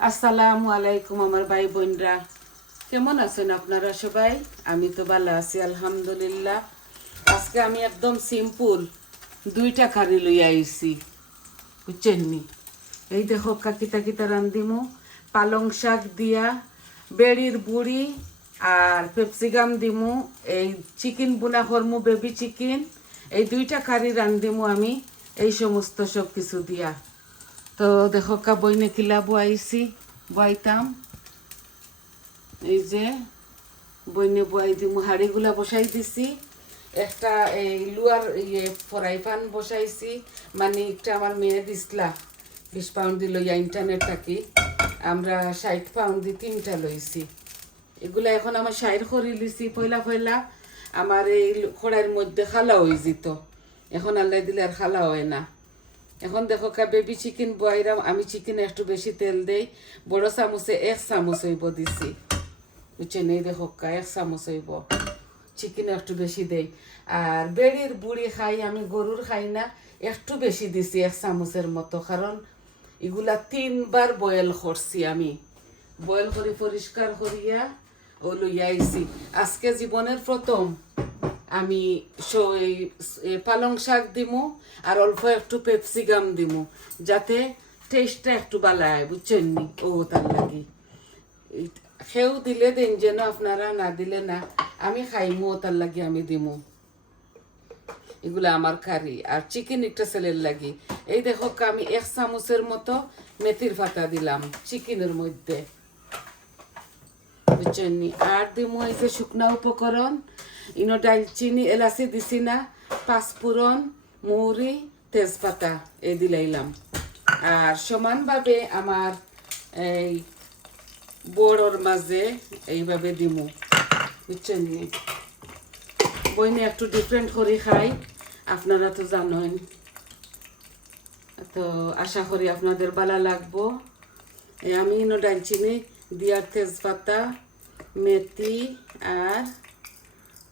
আসসালামু আলাইকুম আমার ভাই বোনরা, কেমন আছেন আপনারা সবাই? আমি তো ভালো আছি আলহামদুলিল্লাহ। আজকে আমি একদম সিম্পল 2টা কারি লই আইছি, বুঝছেন নি? এই দেখো কিতা কিতা রান্ধিমু। পালং শাক দিয়া বেড়ির বুড়ি আর পেপসিকাম দিমু, এই চিকেন বুনা করমু, বেবি চিকেন। এই 2টা কারি রান্ধিমু আমি এই সমস্ত সব কিছু দিয়া। তো দেখো বইনে কিলা বয়াইছি, বয়াইতাম এই যে বইনে বয়াই দিমু। হাঁড়িগুলা বসাই দিছি, একটা এই লুয়ার ফরাই পান বসাইছি, মানে একটা আমার মেয়ে দিসলা 20 পাউন্ড দিল ইন্টারনেট থাকি, আমরা 60 পাউন্ড দিয়ে 3টা লইছি। এগুলা এখন আমার 60 করে লিছি। পয়লা পয়লা আমার এই খড়াইয়ের মধ্যে খালা হয়ে যেত, এখন আল্লাহ দিলে আর খালা হয় না। এখন দেখো বেবি চিকেন বয়রাম, আমি চিকেন একটু বেশি তেল দেই, বড় চামচে 1 চামচ হইব দিছি, বুঝছেন? এই দেখো 1 চামচ হইব, চিকেন একটু বেশি দেই। আর বেড়ির বুড়ি খাই আমি, গরুর খাই না, একটু বেশি দিছি 1 চামচের মতো, কারণ এগুলা 3বার বয়েল করছি আমি। বয়েল করে পরিষ্কার করিয়া ও লইয়া আইছি। আজকে জীবনের প্রথম আমি পালং শাক দিমু আর অল্প একটু পেপসিকাম দিমু, যাতে টেস্টটা একটু বালায়, বুঝছেন নি? ও তার লাগি সেও দিলে দেন যেন, আপনারা না দিলে না, আমি খাইমু তার লাগি আমি দিমু। এগুলো আমার কারি। আর চিকেন একটা ছেলের লাগি। এই দেখো আমি 1 চামচের মতো মেথির পাতা দিলাম চিকেনের মধ্যে, বুঝছেন নি? আর দিমু এই যে শুকনা উপকরণ, ইনো ডালচিনি এলাচি দিছি না, 5 ফোড়ন, মৌরি, তেজপাতা এই দিলাইলাম। আর সমানভাবে আমার এই বড়র মাঝে এইভাবে দিমু, বুঝছেন নি? বইনে একটু ডিফারেন্ট করে খাই, আপনারা তো জানেন। তো আশা করি আপনাদের ভালো লাগবো। আমি ইনো ডালচিনি দিয়ার, তেজপাতা, মেথি আর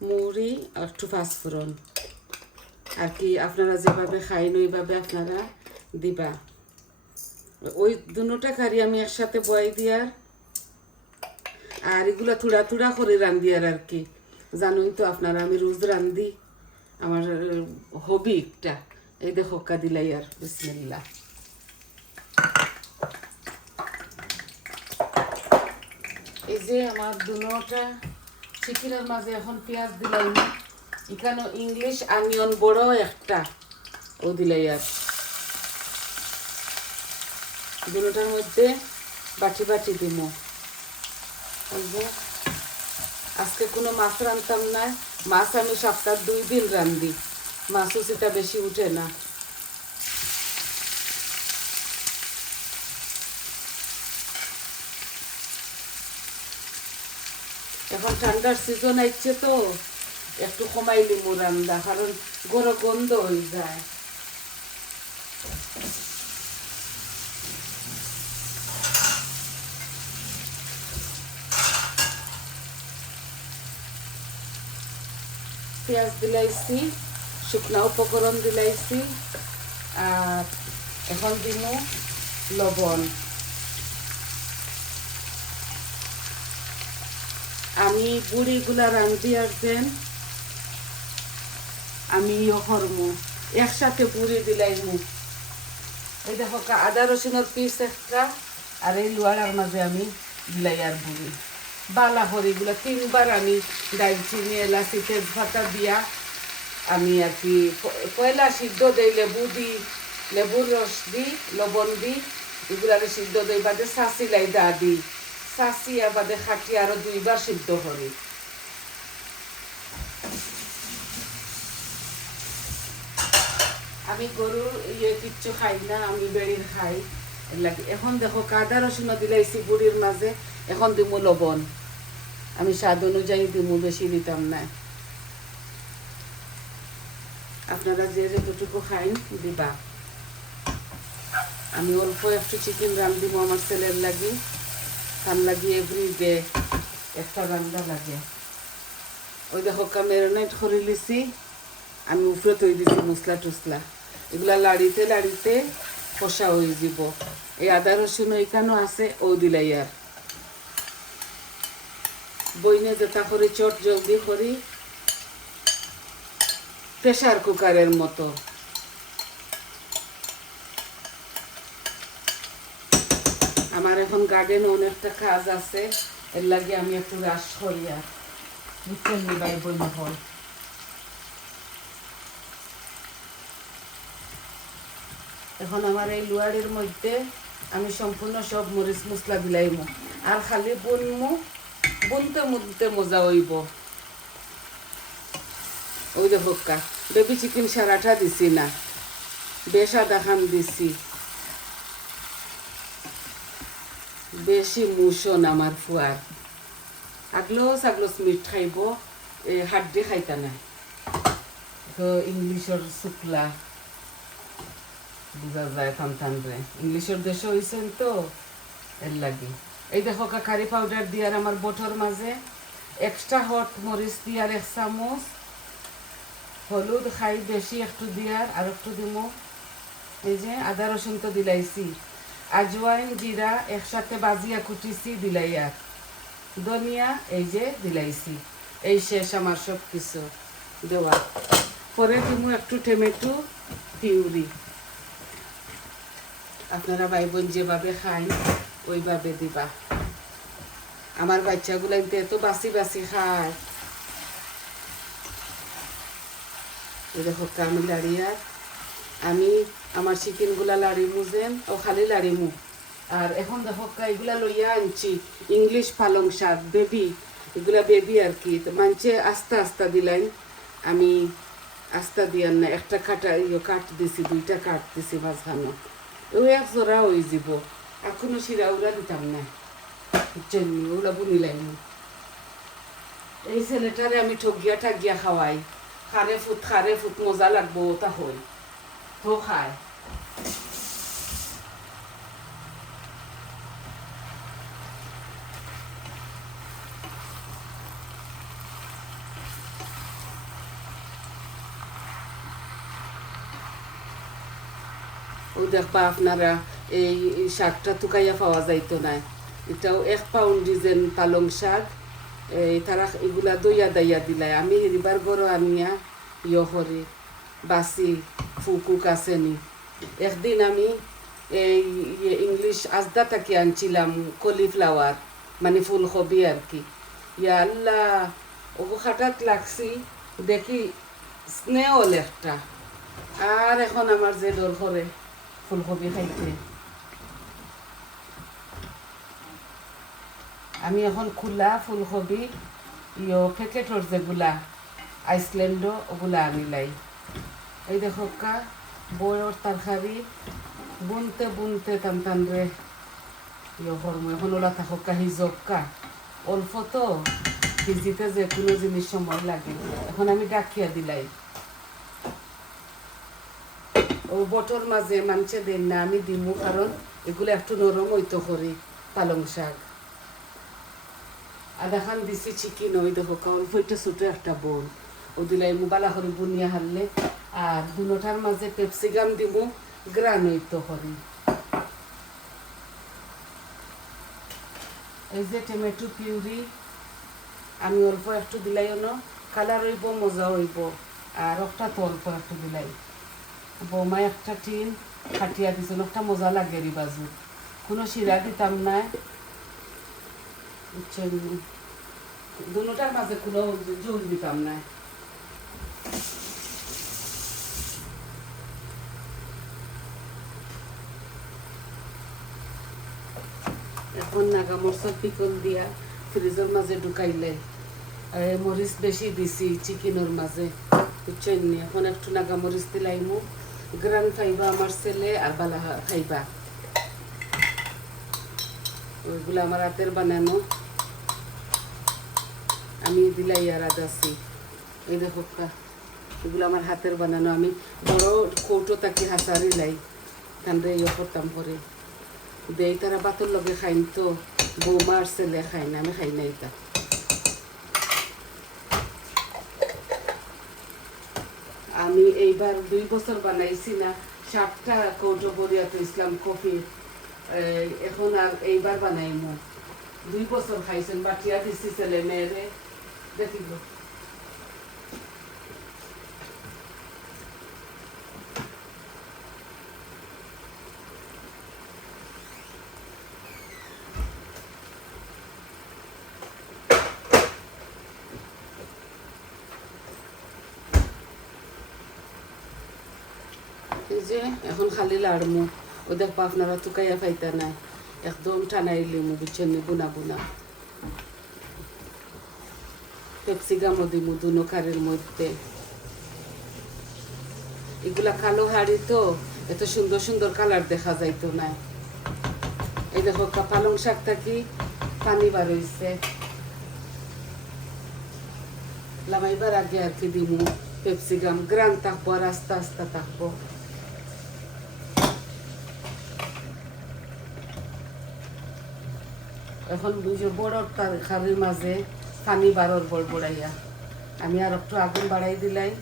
মুড়ি আর একটু পাঁচফোড়ন আর কি, আপনারা যেভাবে খাইন ওইভাবে আপনারা দিবা। ওই 2টা কারি আমি একসাথে বয়াই দিয়ার, আর এগুলা থুড়া থুড়া করে রান্ধিয়ার আর কি। জানুন তো আপনারা আমি রোজ রান্ধি, আমার হবি একটা। এই দেখো দিলাই আর বিসমিল্লাহ। এই যে আমার 2টা চিকেনের মাঝে এখন পেঁয়াজ দিলাই না, এখানে ইংলিশ আনিয়ন বড় একটা ও দিলাই আর 2টার মধ্যে বাটি বাটি দিব। আজকে কোনো মাছ রান্তাম না, মাছ আমি সপ্তাহ 2 দিন রান্ধি, মাছও সেটা বেশি উঠে না। এখন ঠান্ডার সিজন আসছে তো একটু কমাই লিমু রান্না, কারণ গন্ধ হয়ে যায়। পেঁয়াজ দিলাইছি, শুকনা উপকরণ দিলাইছি, আর এখন দিমু লবণ। আমি বুড়িগুলা রান্ধি আর দেন আমি করমু একসাথে বুড়ি দিলাইমু। এই দেখো আদা রসুনের পিস একটা, আর এই লোয়ার মাঝে আমি দিলাই আর বুড়ি বালা হরিগুলো 3বার আমি দালচিনি এলাচি তেজপাতা দিয়া আমি আর কি পয়লা সিদ্ধ দেই, লেবুর রস দি, লবণ দি, এগুলারে সিদ্ধ দেই, বাদে চাচি লাই দা দি, চাচিয়া বাদে খাটি আরো 2বার সিদ্ধ করি। আমি গরুর কিচ্ছু খাই না, আমি বেড়ির খাই লাগে। এখন দেখো আদা রসুন দিলাইছি বুড়ির মাঝে, এখন দিমু লবণ, আমি স্বাদ অনুযায়ী দিমু, বেশি দিতাম না। আপনারা যে যতটুকু খাইন দিবা। আমি অল্প একটু চিকেন রান্ধিব আমার ছেলের লাগি, তার লাগি এভরিডে একটা রান্না লাগে। ওই দেখো মেরিনেট করে লিছি, আমি উপরে তৈরি দিছি মশলা টসলা, এগুলা লাড়িতে লাড়িতে কষা হয়ে যাব। এই আদা রসুন ওইখানেও আছে ও দিলাই আর বইনে যেটা করি চট জলদি করি প্রেসার কুকারের মতো। আমার এখন গার্ডেনে অনেকটা কাজ আছে, এর লাগে আমি একটু রাস করি আর বুঝছেন নি ভাই বোন হল। এখন আমার এই লুয়ারের মধ্যে আমি সম্পূর্ণ সব মরিচ মশলা দিলাইমু আর খালি বুনমু, বুনতে মুনতে মজা হইব। ওই দেখো বেবি চিকেন সারাটা দিছি না, বেশ আদা খান দিছি, বেশি মুসন আমার ফুয়ার আগলোস মিট খাইব, হাড্ডি খাইতা নাই তো ইংলিশের শুক্লা বুঝা যায় ফান্তানরে, ইংলিশের দেশে হয়েছেন তো এর লাগে। এই দেখো কারি পাউডার দিয়ার আমার বটর মাঝে এক্সট্রা হট মরিচ দিয়ার 1 চামচ, হলুদ খাই বেশি একটু দিয়ার আর একটু দিমু। এই যে আদা রসুন তো দিলাইছি, আজওয়াইন জিরা একসাথে বাজিয়া কুটিছি দিলাই আর ধনিয়া এই যে দিলাইছি। এই শেষ আমার সব কিছু দেওয়া। পরে দিমু একটু টমেটো পিউরি, আপনারা ভাই বোন যেভাবে খাই ওইভাবে দিবা। আমার বাচ্চাগুলো এত বাসি বাসি খায়। দেখো আমি লাড়িয়ার আমি আমার চিকেনগুলা লাড়িমু যেন ও খালি লাড়িমু। আর এখন দেখো এগুলা লইয়া আনছি ইংলিশ পালং শাক বেবি, এগুলা বেবি আর কি মানছে আস্তা আস্তা দিলেন, আমি আস্তা দিয়ার না একটা কাট দিছি, 2টা কাট দিছি মাঝখানো, ওই 1 জোড়া হয়ে যাব। আর কোনো শিরা উড়া দিতাম না, বুঝছেন ওগুলা বুনিলাইম। এই ছেলেটারে আমি ঠগিয়া ঠাগিয়া খাওয়াই, খারে ফুট মজা লাগবো তা হই তো খায়। ও দেখবা আপনারা এই শাকটা তুকাইয়া পাওয়া যাইতো না, এটাও 1 পাউন্ড ডিজেন পালং শাক, তারা এগুলা দইয়া দাইয়া দিলাই। আমি এবার বড় আনিয়া করি বাসি ফুকুক আসেনি। একদিন আমি এই ইংলিশ আজদা থেকে আনছিলাম কলিফ্লাওয়ার মানে ফুলকপি আর কি, ইয়া আল্লাহ ওগো খাটাত লাগছি দেখি স্নেহল একটা। আর এখন আমার যে ডর করে ফুলকপি খাইতে, আমি এখন খোলা ফুলকপি প্যাকেটর যেগুলা আইসল্যান্ডও ওগুলা আনিলাই। এই দেখো বইয়ের তরকারি বুনতে বুনতে টান রে করবো। এখন ওলা থাকো হিজকা অল্প তো ভিজিতে যে কোনো জিনিস সময় লাগে। এখন আমি ডাকিয়া দিলাই, ও বটর মাঝে মানছে দেন না, আমি দিমু কারণ এগুলো একটু নরম হইতো করি পালং শাক। আধা খান দিছি চিকেন, ওই দেখো অল্প একটু ছোটো একটা বোন ও দিলাই বালা করে বুনিয়া হারলে। আর দুটার মাঝে ক্যাপসিকাম দিমু গ্রান হইতো করি। এই যে টমেটো পিউরি আমি অল্প একটু দিলাই, কালার হইব মজা হইব। আর একটা তো অল্প একটু দিলাই, বৌমা একটা টিন কাটিয়া দিছিল, একটা মজা লাগে রি বাজু, কোনো শিরা দিতাম না, দুটার মাঝে কোনো জোর দিতাম না। এখন নাগা মরচর পিকল দিয়া ফ্রিজের মাঝে ঢুকাইলে, মরিচ বেশি দিছি চিকেনের মাঝে, বুঝছেন নি। এখন একটু নাগা মরিচ দিলাইমু, গ্রান খাইবা আমার ছেলে আর বালা খাইবা। ওইগুলো আমার হাতের বানানো, আমি দিলাই আর আদাছি। এই দেখো এগুলো আমার হাতের বানানো, আমি বড় কৌটো তাকে হাসারি লাই কান্দে করতাম পরে দেই। তারা বাতর লগে খাইন তো, বৌমা আর ছেলে খাই না, আমি খাই না এটা। আমি এইবার 2 বছর বানাইছি না, 7টা কৌটো বরিয়া তো ইসলাম কফি এখন আর এইবার বানাইমু 2 বছর খাইছেন বাটিয়া দিছি ছেলে মেয়েরে দেখিব এই যে এখন খালি লাড়মু ও দেখবো আপনারা তুকাইয়া পাইতা নাই একদম টানাইলিমু বুঝছেন বুনা বুনা ক্যাপসিকামও দিমু দুনো কারের মধ্যে এগুলা কালো হাড়ি তো এত সুন্দর সুন্দর কালার দেখা যাইতো না এই দেখো পালং শাক থাকি পানি বার হইছে লামাইবার আগে আর কি দিমু ক্যাপসিকাম গ্রান থাকবো আর আস্তে আস্তে থাকবো এখন বুঝো বড় তরকারির মাঝে পানি বারোর বড়াইয়া আমি আর একটু আগুন বাড়াই দিলাই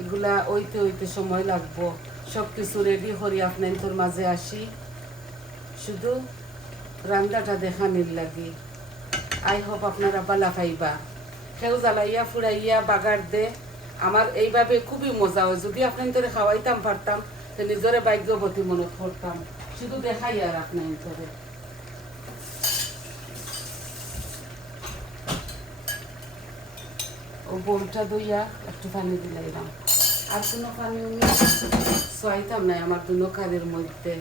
এগুলা ওইতে ওইতে সময় লাগবো সব কিছু রেডি করি আপনার তোর মাঝে আসি শুধু রান্নাটা দেখানির লাগি আই হোপ আপনারা বালা পাইবা সেও জ্বালাইয়া ফুরাইয়া বাগার দে আমার এইভাবে খুবই মজা হয় যদি আপনার তোরে খাওয়াইতাম পারতাম তো নিজরে ভাগ্যবতী মনে করতাম শুধু দেখাই আর আপনার তোরে ও বোলটা দইয়া একটু পানি দিলাইলাম আর কোনো পানি আমি সোয়াইতাম নাই আমার দুনো কারের মধ্যে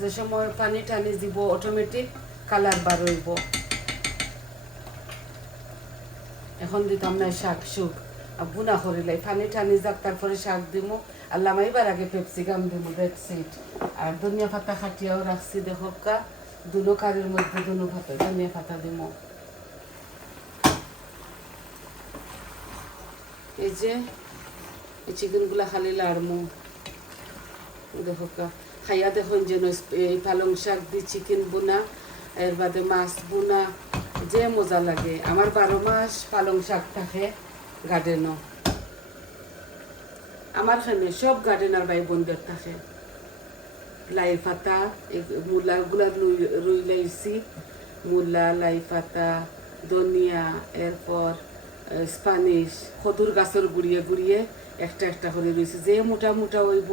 যে সময় পানি টানি দিব অটোমেটিক কালার বার হইব এখন দিতাম না শাক শুক আর বুনা করিলাই পানি টানি যাক তারপরে শাক দিব আর লামাইবার আগে ক্যাপসিকাম দিব বেডশিট আর ধনিয়া পাতা খাটিয়াও রাখছি দেখকা দুনো কারের মধ্যে দুনো পাতা ধনিয়া পাতা দিব এই যে এই চিকেনগুলা খালি লাড়মু দেখকা খাইয়া দেখুন যেন এই পালং শাক দি চিকেন বোনা এর বাদে মাছ বোনা যে মজা লাগে আমার 12 মাস পালং শাক থাকে গার্ডেনও আমার খানে সব গার্ডেনার ভাই বোনদের থাকে লাই পাতা মূলাগুলা রুই লাইছি মূলা লাই পাতা ধনিয়া এরপর স্প্যানিশ খদুর গাছের গুড়িয়ে গুড়িয়ে একটা একটা করে রয়েছে যে মোটা মোটা হইব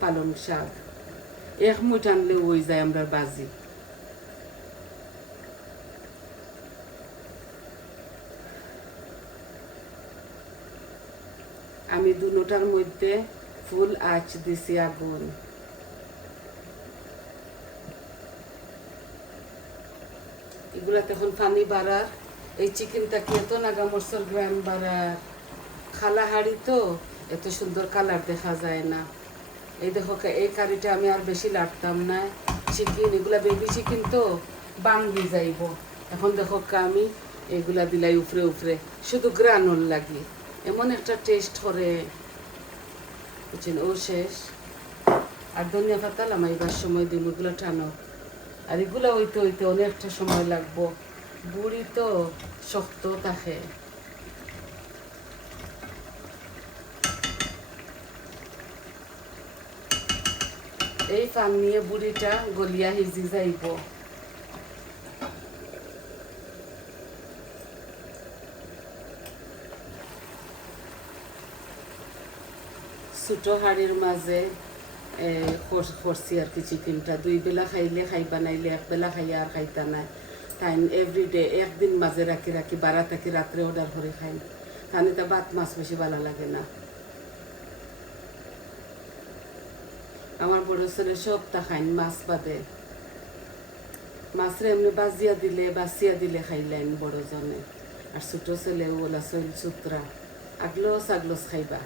পালং শাক এক মুঠ আনলে ওই যায় আমরা বাজি আমি দুটার মধ্যে ফুল আঁচ দিছি আগুন এগুলা তখন পানি বাড়ার এই চিকেনটা কি এত নাগা মরসর গ্রাম বাড়ার খালা হাড়ি তো এত সুন্দর কালার দেখা যায় না এই দেখো এই কারিটা আমি আর বেশি লাড়তাম না চিকেন এগুলা বেবি চিকেন তো বাঙ্গি যাইব এখন দেখো আমি এগুলা দিলাই উপরে উপরে শুধু গ্রানুল লাগি এমন একটা টেস্ট করে বুঝছেন ও শেষ আর ধনিয়া পাতা লামাইবার সময় দিম এগুলো টানো আর এগুলো হইতে হইতে অনেকটা সময় লাগবো বুড়ি তো শক্ত থাকে এই পান নিয়ে বুড়িটা গলিয়া হিজি যাইব ছোট হাড়ির মাঝে করছি আর কি চিকেনটা 2 বেলা খাইলে খাইবা নাইলে 1 বেলা খাইয়া আর খাইতা নাই তাই এভরিডে একদিন মাঝে রাখি রাখি 12 থেকে রাত্রে অর্ডার করে খাই তাহলে তো ভাত মাছ বেশি ভালো লাগে না আমার বড় ছেলে সবটা খাইন মাছ বাদে মাছরে এমনি বাসিয়া দিলে খাইলেন বড় জনে আর ছোট ছেলে ওলা চল সুতরা আগলোস আগলোস খাইবা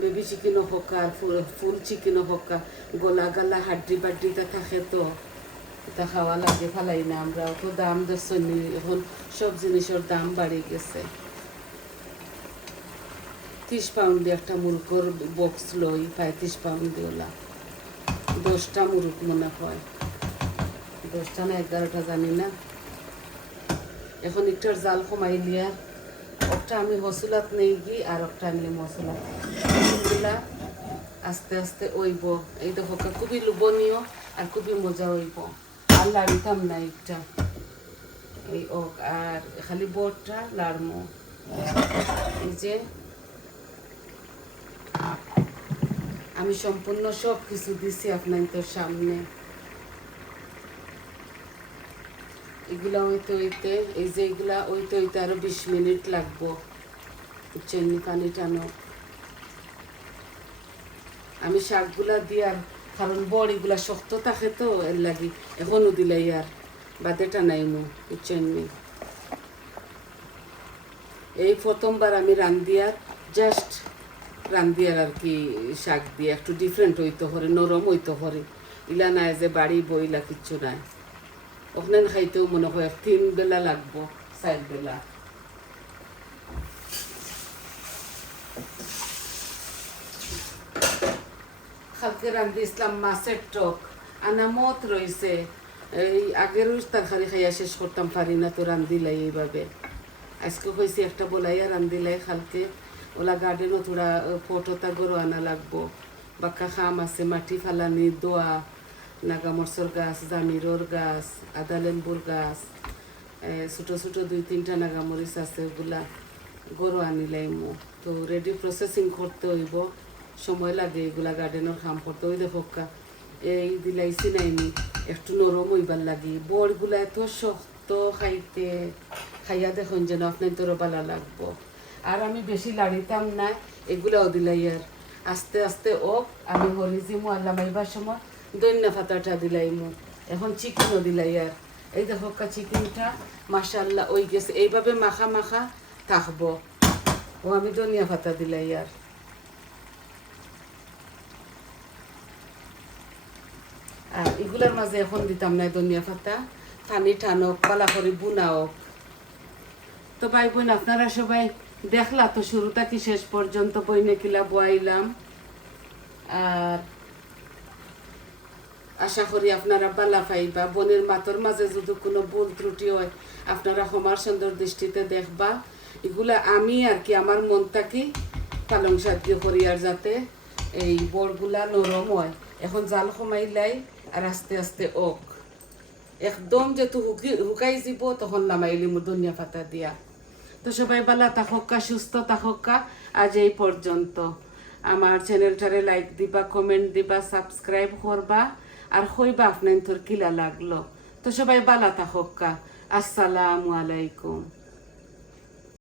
বেবি চিকেনও হোক আর ফুল চিকেনও হোক গলা গালা হাড্ডি বাড্ডিটা থাকে তো এটা খাওয়া লাগে ফালাই না আমরা তো দাম দেখছি এখন সব জিনিসের দাম বাড়ে গেছে 30 পাউন্ড একটা মুরগর বক্স লই প্রায় 30 পাউন্ড ওলা 10টা মুরগ মনে হয় 10টা না 11টা জানি না এখন একটার জাল কমাইলি আর একটা আমি হসুলাত নেই গি আর একটা আনলে মশলা এগুলা আস্তে আস্তে ওইব। এই দেখো খুবই লোভনীয় আর খুবই মজা হইব। আর লাড়িতাম না একটা এই ওক আর খালি বড়টা লাড়মো। এই যে আমি সম্পূর্ণ সব কিছু দিছি আপনাদের সামনে। এগুলা হইতে হইতে এই যে এগুলা হইতে হইতে আরো 20 মিনিট লাগবো। চেনি পানি টানো আমি শাকগুলা দিয়ার, কারণ বড়িগুলা শক্ত থাকে তো এর লাগি এখনো দিলাই আর বাদে টানাইমু চেনি। এই প্রথমবার আমি রান্দিয়ার জাস্ট রান্দিয়ার আর কি শাক দিয়ে একটু ডিফারেন্ট হইতে হরে, নরম হইতে হরে। ইলা নাই যে বাড়ি বইলা কিচ্ছু নাই। ওখানে খাইতেও মনে হয় 3 বেলা লাগবো, 4 বেলা। কালকে রান্ধি ইসলাম মাছের টক, আনামত রয়েছে। এই আগেরও তরকারি খাইয়া শেষ করতাম পারি না, তো রান্ধিলাই এইভাবে। আজকে হয়েছে একটা বলাইয়া রান্ধিলাই খালকে। ওলা গার্ডেনও থোড়া ফটোটা গরু আনা লাগবো। বাক্কা খাম আছে, মাটি ফালানি, দোয়া, নাগামরচর গাছ, জামিরোর গাছ, আদা লেম্বুর গাছ, ছোটো ছোটো 2-3টা নাগামরিচ আছে, ওগুলা গরু আনিলাইমো। তো রেডি প্রসেসিং করতে হইব, সময় লাগে এগুলা গার্ডেনের কাম করতে। ওই দেখো এই দিলাইছি নাইনি একটু নরম হইবার লাগি। বড়গুলা এত শক্ত খাইতে, খাইয়া দেখুন যেন আপনার তোর ভালো লাগবো। আর আমি বেশি লাড়িতাম না, এগুলাও দিলাই আর আস্তে আস্তে আমি হরিজিমু আল্লাহ মাইবার সময় দৈন্যা ফাতাটা দিলাইমু। এখন চিকেনও দিলাই আর এই দেখো চিকেনটা মাশাআল্লাহ ওই গেছে, এইভাবে মাখা মাখা থাকবো। আমি ধনিয়া পাতা দিলাই আর এগুলার মাঝে এখন দিতাম না ধনিয়া পাতা। পানি টানক পালা করে বুনাওক। তো ভাই বোন আপনারা সবাই দেখলা তো শুরুটা কি শেষ পর্যন্ত বইনে কিলা বয়াইলাম। আর আশা করি আপনারা বালা পাইবা। বোনের মাতর মাঝে যদি কোনো ভুল ত্রুটি হয় আপনারা ক্ষমার সুন্দর দৃষ্টিতে দেখবা। এগুলা আমি আর কি আমার মন থাকি পালং শাক দিয়ে করি, আর যাতে এই বড়গুলা নরম হয়। এখন জাল কমাইলাই আর আস্তে আস্তে একদম যেহেতু হুকাই যাব তখন নামাইলি ধনিয়া পাতা দিয়া। তো সবাই বালা থাকা, সুস্থ থাকা। আজ এই পর্যন্ত। আমার চ্যানেলটারে লাইক দিবা, কমেন্ট দিবা, সাবস্ক্রাইব করবা আর কইবা আপনার তোর কিলা লাগলো। তো সবাই বালা থাকা। আসসালামু আলাইকুম।